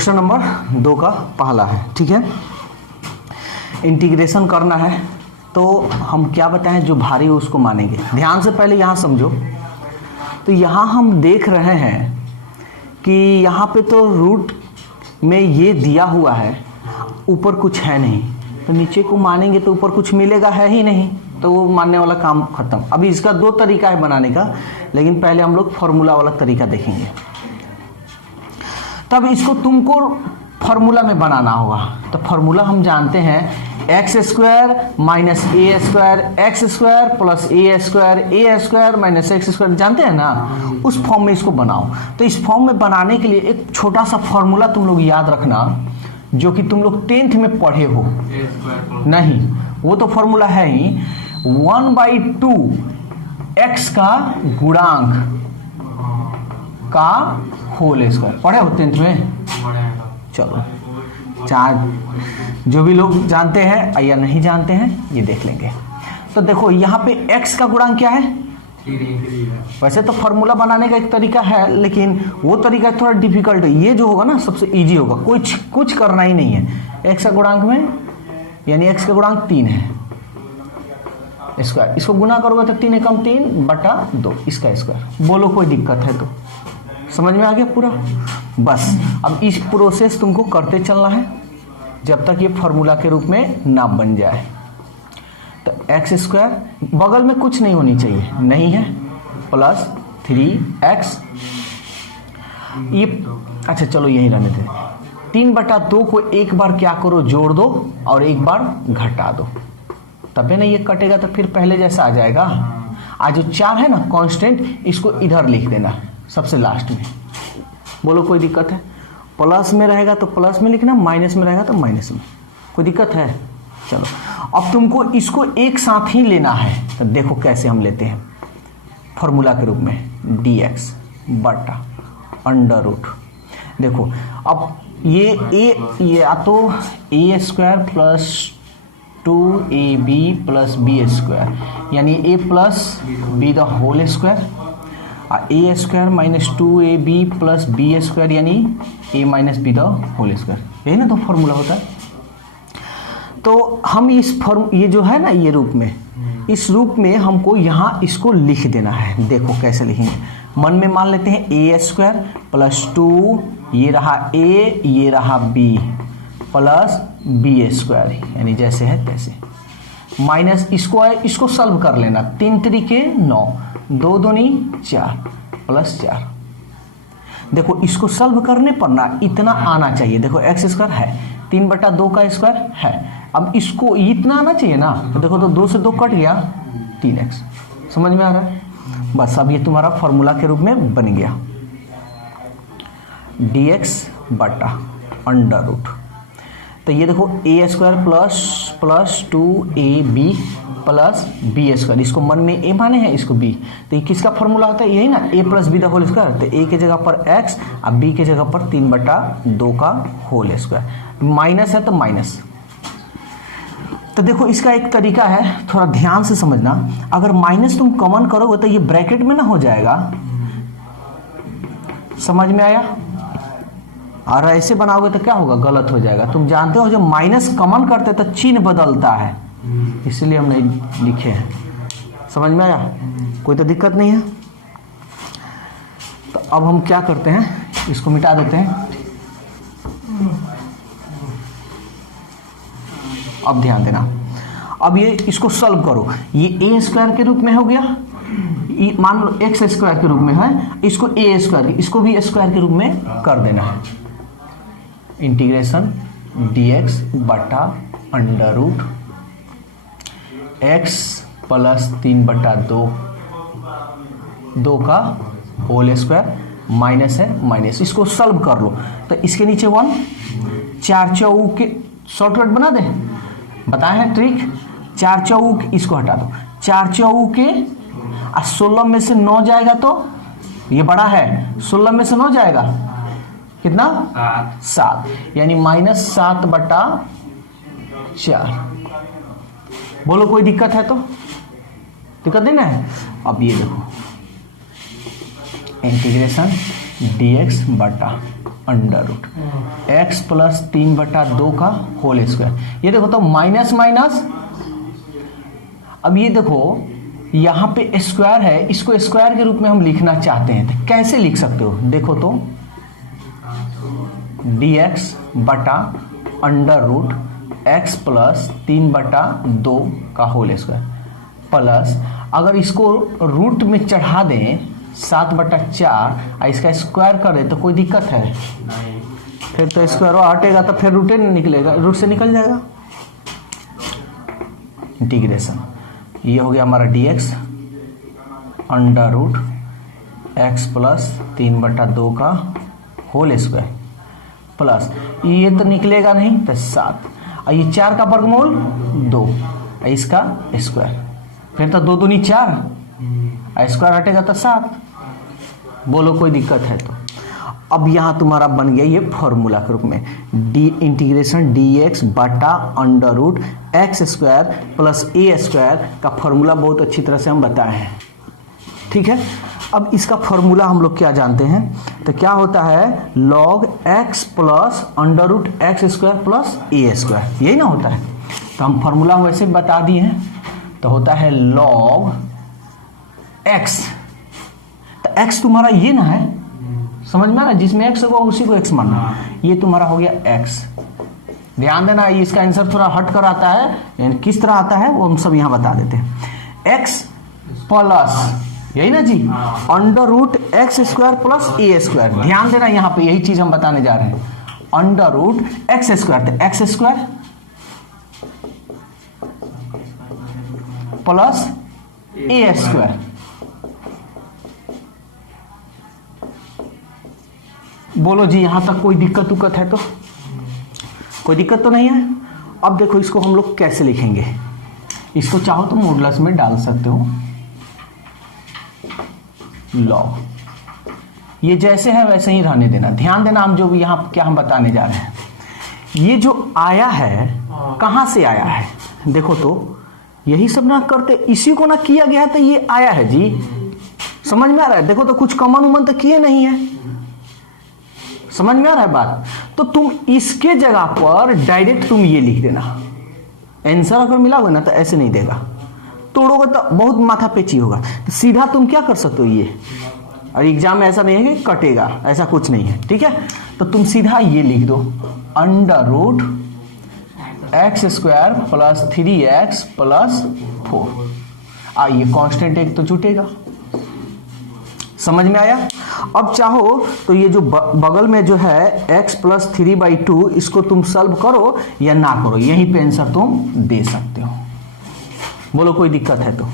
Question number 2 का पहला है, ठीक है। इंटीग्रेशन करना है तो हम क्या बताएं, जो भारी हो उसको मानेंगे। ध्यान से पहले यहाँ समझो। तो यहाँ हम देख रहे हैं कि यहाँ पे तो रूट में ये दिया हुआ है, ऊपर कुछ है नहीं, तो नीचे को मानेंगे तो ऊपर कुछ मिलेगा है ही नहीं, तो वो मानने वाला काम खत्म। अभी इसका 2 तरीका है बनाने का, लेकिन पहले हम लोग फॉर्मूला वाला तरीका देखेंगे। तब इसको तुमको फॉर्मूला में बनाना होगा। तो फॉर्मूला हम जानते हैं x square minus A square, x square plus A square minus x square, जानते हैं ना। उस फॉर्म में इसको बनाओ। तो इस फॉर्म में बनाने के लिए एक छोटा सा फॉर्मूला तुम लोग याद रखना, जो कि तुम लोग 10th में पढ़े हो। नहीं, वो तो फॉर्मूला है ही, 1/2 एक्स का गुणांक का होल स्क्वायर। पढ़े हो 10th में? चलो, जो भी लोग जानते हैं या नहीं जानते हैं ये देख लेंगे। तो देखो यहाँ पे x का गुणांक क्या है। वैसे तो फॉर्मूला बनाने का एक तरीका है, लेकिन वो तरीका थोड़ा डिफिकल्ट है। ये जो होगा ना सबसे इजी होगा, कुछ करना ही नहीं है। x का गुणांक में यानी x का गुणांक 3 है स्क्वायर, इसको गुना करोगे तो 3 एकम 3/2 इसका स्क्वायर। बोलो कोई दिक्कत है तो? समझ में आ गया पूरा? बस अब इस प्रोसेस तुमको करते चलना है जब तक ये फॉर्मूला के रूप में ना बन जाए। तो एक्स स्क्वायर बगल में कुछ नहीं होनी चाहिए, नहीं है, प्लस 3x ये, अच्छा चलो यही रहने दे। 3/2 को एक बार क्या करो, जोड़ दो और एक बार घटा दो, तबे ना ये कटेगा, तो फिर पहले जैसा आ जाएगा। आज जो 4 है ना कांस्टेंट, इसको इधर लिख देना सबसे लास्ट में। बोलो कोई दिक्कत है? प्लस में रहेगा तो प्लस में लिखना, माइनस में रहेगा तो माइनस में। कोई दिक्कत है? चलो, अब तुमको इसको एक साथ ही लेना है। तो देखो कैसे हम लेते हैं फॉर्मूला के रूप में, dx बटा अंडर रूट। देखो अब ये या तो A square plus 2ab plus B square, यानी a plus B the whole square, A square minus 2ab plus B square, यानी a minus B the whole square. यही ना तो फॉर्मूला होता है। तो हम ये जो है ना ये रूप में, इस रूप में हमको यहाँ इसको लिख देना है। देखो कैसे लिखेंगे, मन में मान लेते हैं ए स्क्वायर प्लस 2, ये रहा a, ये रहा b प्लस बी स्क्वायर, यानी जैसे है तैसे, माइनस इसको सॉल्व कर लेना। 3 त्रिके 9, 2 दूनी 4 प्लस 4। देखो इसको सॉल्व करने पर ना इतना आना चाहिए। देखो एक्स स्क्वायर है, 3/2 का स्क्वायर है, अब इसको इतना आना चाहिए ना। तो देखो, तो 2 से 2 कट गया, 3x। समझ में आ रहा है? बस अब ये तुम्हारा फॉर्मूला के रूप में बन गया, dx बटा अंडर रूट। तो ये देखो A square plus 2ab plus B square, इसको मन में a माने हैं, इसको b। तो ये किसका फॉर्मूला होता है? यही ना, a plus B the whole square. तो a के जगह पर x और b के जगह पर 3/2 का होल स्क्वायर। माइनस है तो माइनस। तो देखो इसका एक तरीका है, थोड़ा ध्यान से समझना। अगर माइनस तुम कॉमन करोगे तो ये ब्रैकेट में ना हो जाएगा। समझ में आया? और ऐसे बनाओगे तो क्या होगा, गलत हो जाएगा। तुम जानते हो जब माइनस कॉमन करते तो चिन्ह बदलता है, इसलिए हम नहीं लिखे हैं। समझ में आया? कोई तो दिक्कत नहीं है। तो अब हम क्या करते हैं, इसको मिटा देते हैं। अब ध्यान देना, अब ये इसको सॉल्व करो। ये ए स्क्वायर के रूप में हो गया, मान लो एक्स स्क्वायर के रूप में है, इसको ए स्क्वायर, इसको भी स्क्वायर के रूप में कर देना है। इंटीग्रेशन dx बटा अंडर रूट x प्लस 3/2 का होल स्क्वायर, माइनस है माइनस, इसको सॉल्व कर लो। तो इसके नीचे 1, 4 चौके शॉर्टकट बना दे, बताए हैं ट्रिक। 4 चौक इसको हटा दो, 4 चौके 16 में से 9 जाएगा तो ये बड़ा है, 16 में से 9 जाएगा कितना, 7, यानी -7/4। बोलो कोई दिक्कत है तो? दिक्कत नहीं ना है? अब ये देखो इंटीग्रेशन dx बटा अंडर रूट x प्लस 3/2 का होल स्क्वायर। ये देखो तो माइनस माइनस, अब ये देखो यहां पे स्क्वायर है, इसको स्क्वायर के रूप में हम लिखना चाहते हैं तो कैसे लिख सकते हो? देखो तो dx बटा अंडर रूट x प्लस 3/2 का होल स्क्वायर प्लस, अगर इसको रूट में चढ़ा दें 7/4 इसका स्क्वायर करें तो कोई दिक्कत है नहीं, फिर तो स्क्वायर हटेगा तो फिर रूटे निकलेगा, रूट से निकल जाएगा। इंटीग्रेशन ये हो गया हमारा dx under root x plus 3/2 का होल स्क्वायर प्लस ये तो निकलेगा नहीं तो 7, और ये 4 का वर्गमूल 2, इसका स्क्वायर, फिर तो 2 दूनी 4, स्क्वायर हटेगा तो 7। बोलो कोई दिक्कत है तो? अब यहां तुम्हारा बन गया ये फॉर्मूला के रूप में डी इंटीग्रेशन dx बटा under root x square plus A square का फॉर्मूला बहुत अच्छी तरह से हम बताए हैं। ठीक है, अब इसका फॉर्मूला हम लोग क्या जानते हैं, तो क्या होता है log x plus under root x square plus A square, यही ना होता है। तो हम फॉर्मूला वैसे बता दिए हैं, तो होता है log x, तो x तुम्हारा ये ना है, समझ में ना, जिसमें x होगा उसी को x मानना, ये तुम्हारा हो गया x। ध्यान देना इसका आंसर थोड़ा हट कर आता है, यानी किस तरह आता है वो हम सब यहां बता देते हैं। x प्लस यही ना जी under root x square plus A square, ध्यान देना यहां पे यही चीज हम बताने जा रहे हैं। अंडर रूट एक्स स्क्वायर तो x square plus A square, बोलो जी यहां तक कोई दिक्कत उक्कत है? तो कोई दिक्कत तो नहीं है। अब देखो इसको हम लोग कैसे लिखेंगे, इसको चाहो तो मॉडुलस में डाल सकते हो। लॉग ये जैसे है वैसे ही रहने देना, ध्यान देना हम जो भी यहां क्या हम बताने जा रहे हैं। ये जो आया है कहां से आया है, देखो तो यही सब ना करते, इसी को ना किया गया है तो ये आया है जी, समझ में आ रहा है? देखो तो कुछ कॉमन उमन तो किए नहीं है, समझ में आ रहा है बात? तो तुम इसके जगह पर डायरेक्ट तुम ये लिख देना, आंसर अगर मिला होगा ना तो ऐसे नहीं देगा, तोड़ोगे तो बहुत माथा पेची होगा। तो सीधा तुम क्या कर सकते हो ये, और एग्जाम में ऐसा नहीं है कि कटेगा, ऐसा कुछ नहीं है। ठीक है, तो तुम सीधा ये लिख दो under root x square plus 3x plus 4, ये कांस्टेंट एक तो छूटेगा, समझ में आया? अब चाहो तो ये जो बगल में जो है x प्लस 3/2 इसको तुम सॉल्व करो या ना करो, यहीं पे आंसर तुम दे सकते हो। बोलो कोई दिक्कत है तो?